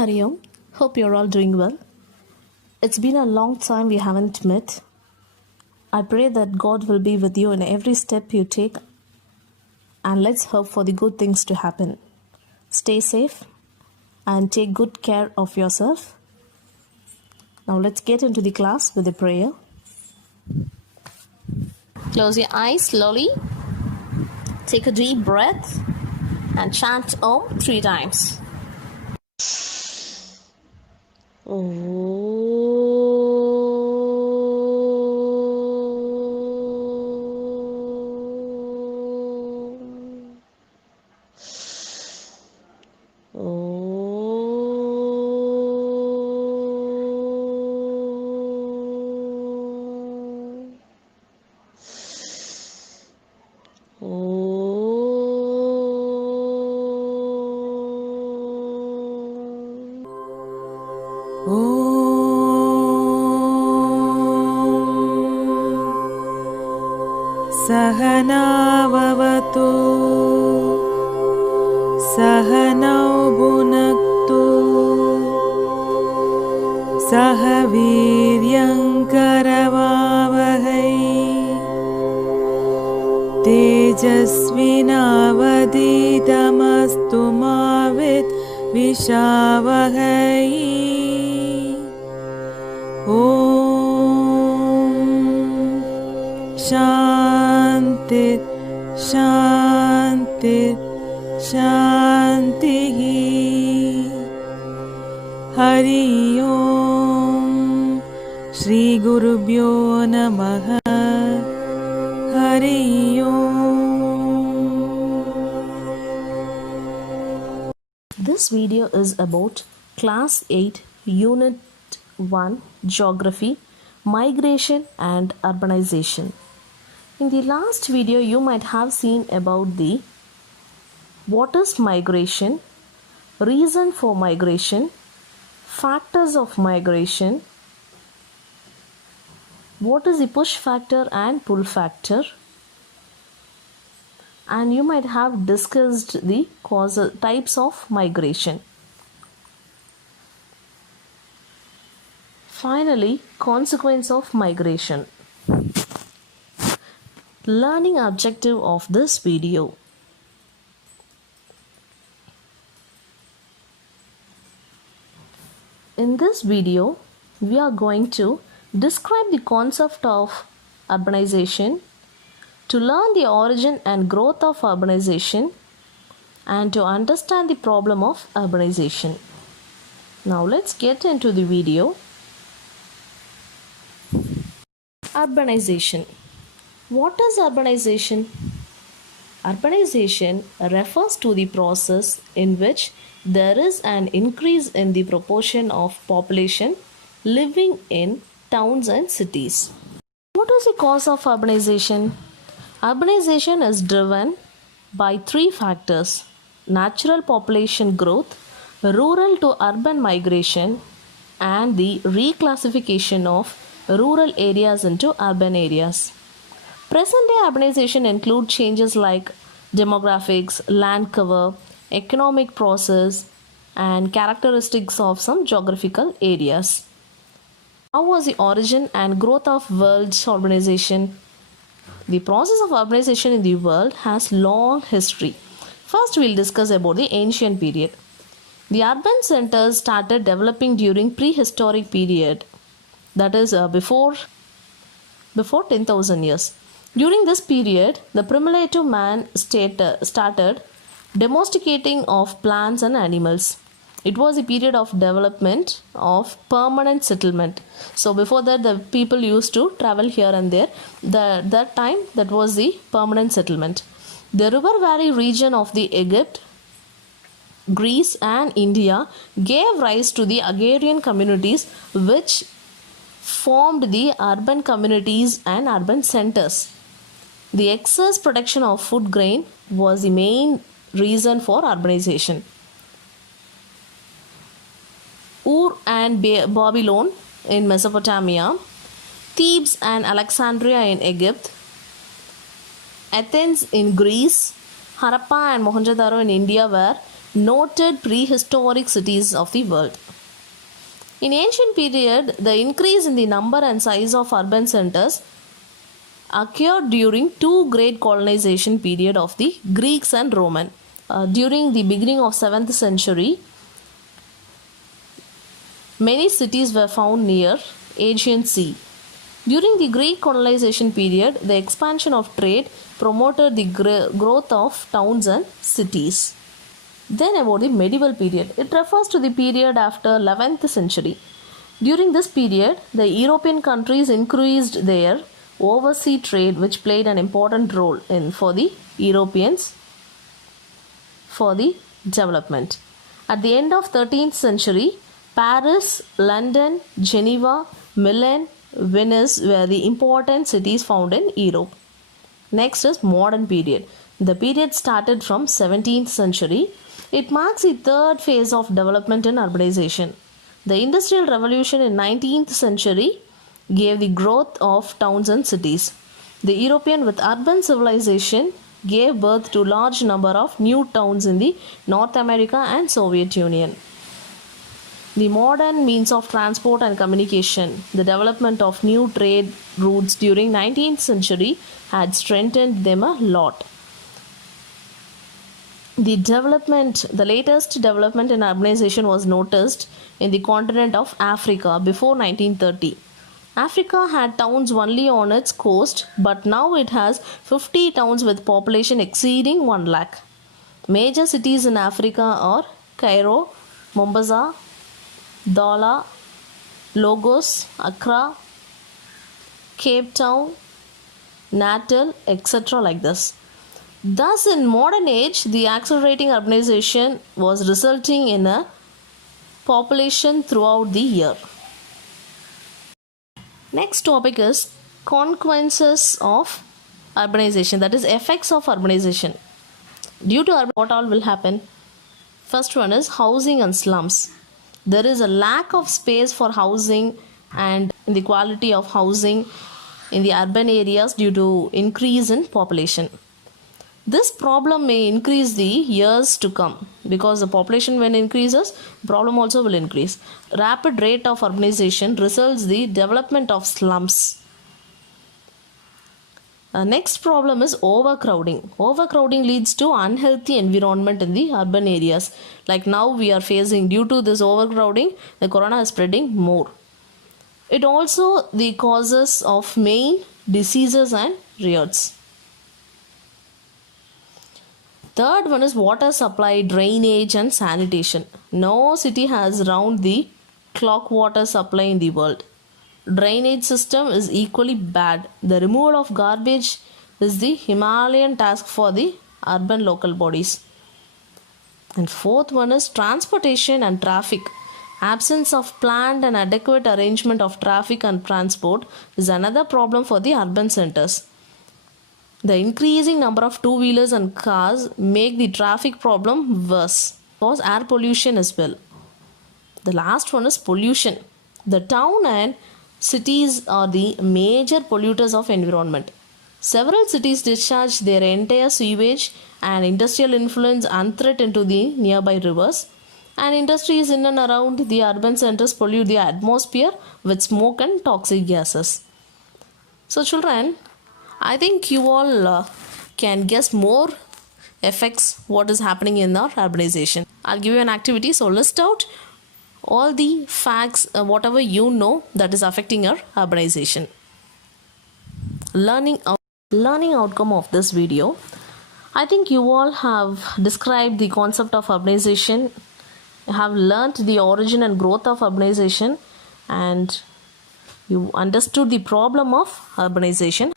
Hariom, hope you're all doing well. It's been a long time we haven't met. I pray that God will be with you in every step you take, and let's hope for the good things to happen. Stay safe and take good care of yourself. Now let's get into the class with a prayer. Close your eyes slowly. Take a deep breath and chant Om 3 times. सहनाववतु सहनौ भुनक्तु सह वीर्यङ्करवावहै तेजस्विनावधीतमस्तु मा विद्विषावहै ॐ शान्ति शान्ति शान्तिः हरि ओम श्रीगुरुभ्यो नमः हरि ओम. This video is about Class 8 Unit 1 Geography, Migration and Urbanization. In the last video you might have seen about the what is migration, reason for migration, factors of migration, what is the push factor and pull factor, and you might have discussed the causal types of migration. Finally, consequence of migration. Learning objective of this video. In this video, we are going to describe the concept of urbanization, to learn the origin and growth of urbanization, and to understand the problem of urbanization. Now let's get into the video. Urbanization. What is urbanization? Urbanization refers to the process in which there is an increase in the proportion of population living in towns and cities. What is the cause of urbanization? Urbanization is driven by three factors: natural population growth, rural to urban migration, and the reclassification of rural areas into urban areas. Present-day urbanization includes changes like demographics, land cover, economic process, and characteristics of some geographical areas. How was the origin and growth of world's urbanization? The process of urbanization in the world has long history. First, we'll discuss about the ancient period. The urban centers started developing during prehistoric period, that is before 10,000 years. During this period, the primitive man started domesticating of plants and animals. It was a period of development of permanent settlement. So before that, the people used to travel here and there. That time, that was the permanent settlement. The River Valley region of the Egypt, Greece and India gave rise to the agrarian communities, which formed the urban communities and urban centers. The excess production of food grain was the main reason for urbanization. Ur and Babylon in Mesopotamia, Thebes and Alexandria in Egypt, Athens in Greece, Harappa and Mohenjo-daro in India were noted prehistoric cities of the world. In ancient period, the increase in the number and size of urban centers occurred during two great colonization period of the Greeks and Roman. During the beginning of 7th century, many cities were found near Aegean Sea. During the Greek colonization period, the expansion of trade promoted the growth of towns and cities. Then about the medieval period. It refers to the period after 11th century. During this period, the European countries increased their overseas trade, which played an important role for the Europeans for the development. At the end of 13th century, Paris, London, Geneva, Milan, Venice were the important cities found in Europe. Next is modern period. The period started from 17th century. It marks the third phase of development and urbanization. The Industrial Revolution in 19th century gave the growth of towns and cities. The European with urban civilization gave birth to large number of new towns in the North America and Soviet Union. The modern means of transport and communication, the development of new trade routes during 19th century had strengthened them a lot. The latest development in urbanization was noticed in the continent of Africa before 1930. Africa had towns only on its coast, but now it has 50 towns with population exceeding 1 lakh. Major cities in Africa are Cairo, Mombasa, Douala, Lagos, Accra, Cape Town, Natal, etc. like this. Thus, in modern age, the accelerating urbanization was resulting in a population throughout the year. Next topic is consequences of urbanization, that is effects of urbanization. Due to urban, what all will happen? First one is housing and slums. There is a lack of space for housing and in the quality of housing in the urban areas due to increase in population. This problem may increase the years to come because the population when increases, problem also will increase. Rapid rate of urbanization results the development of slums. Next problem is overcrowding. Overcrowding leads to unhealthy environment in the urban areas. Like now we are facing due to this overcrowding, the corona is spreading more. It also the causes of main diseases and riots. Third one is water supply, drainage and sanitation. No city has round the clock water supply in the world. Drainage system is equally bad. The removal of garbage is the Himalayan task for the urban local bodies. And fourth one is transportation and traffic. Absence of planned and adequate arrangement of traffic and transport is another problem for the urban centers. The increasing number of two-wheelers and cars make the traffic problem worse. Cause air pollution as well. The last one is pollution. The town and cities are the major polluters of environment. Several cities discharge their entire sewage and industrial influence and threat into the nearby rivers. And industries in and around the urban centers pollute the atmosphere with smoke and toxic gases. So children, I think you all can guess more effects what is happening in our urbanization. I'll give you an activity. So list out all the facts, whatever you know that is affecting your urbanization. Learning outcome of this video. I think you all have described the concept of urbanization, have learnt the origin and growth of urbanization, and you understood the problem of urbanization.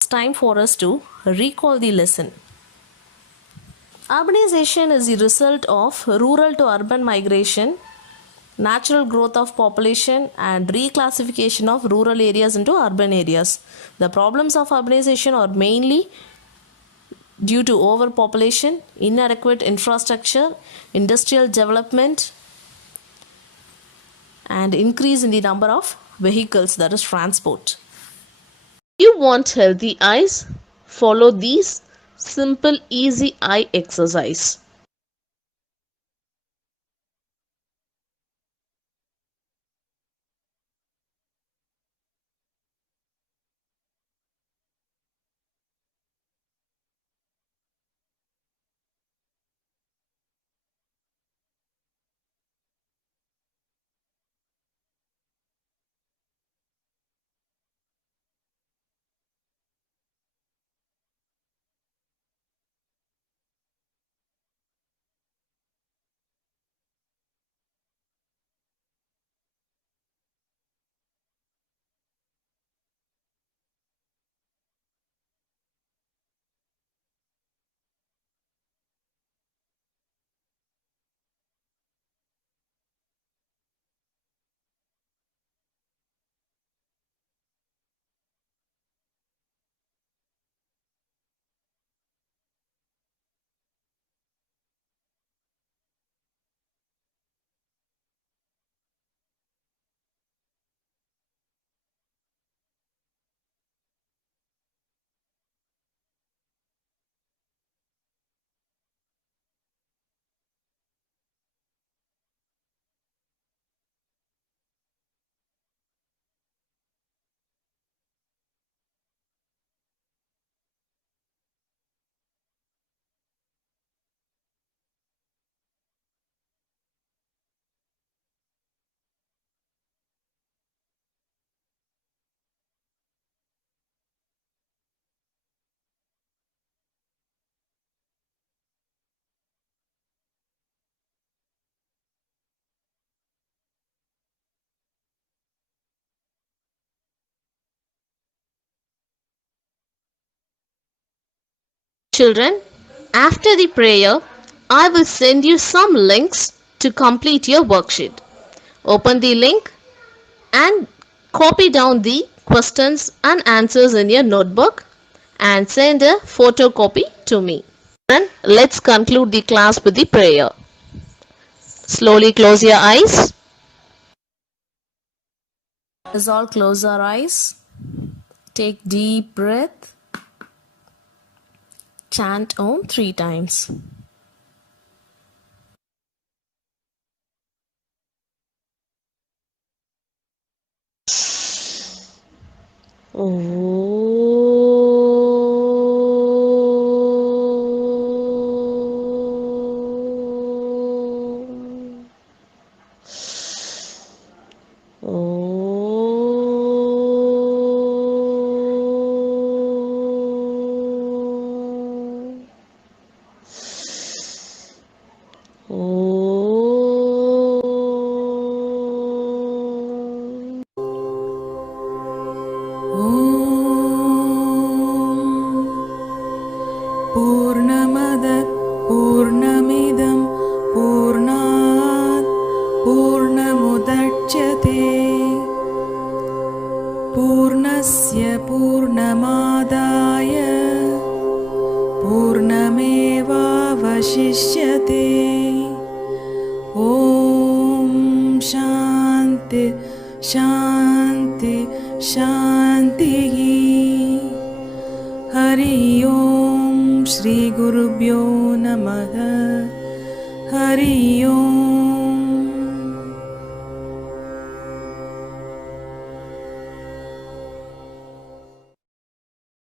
It's time for us to recall the lesson. Urbanization is the result of rural to urban migration, natural growth of population, and reclassification of rural areas into urban areas. The problems of urbanization are mainly due to overpopulation, inadequate infrastructure, industrial development, and increase in the number of vehicles, that is transport. If you want healthy eyes, follow these simple, easy eye exercise. Children, after the prayer, I will send you some links to complete your worksheet. Open the link and copy down the questions and answers in your notebook and send a photocopy to me. And let's conclude the class with the prayer. Slowly close your eyes. Let's all close our eyes. Take deep breath. Chant Om 3 times. पूर्णमद पूर्णमिदं पूर्णात् पूर्णमुदच्यते पूर्णस्य पूर्णमादाय पूर्णमेवावशिष्यते ॐ शान्ति शान्ति शान्तिः हरि ओम श्री गुरुभ्यो नमः हरि ओम।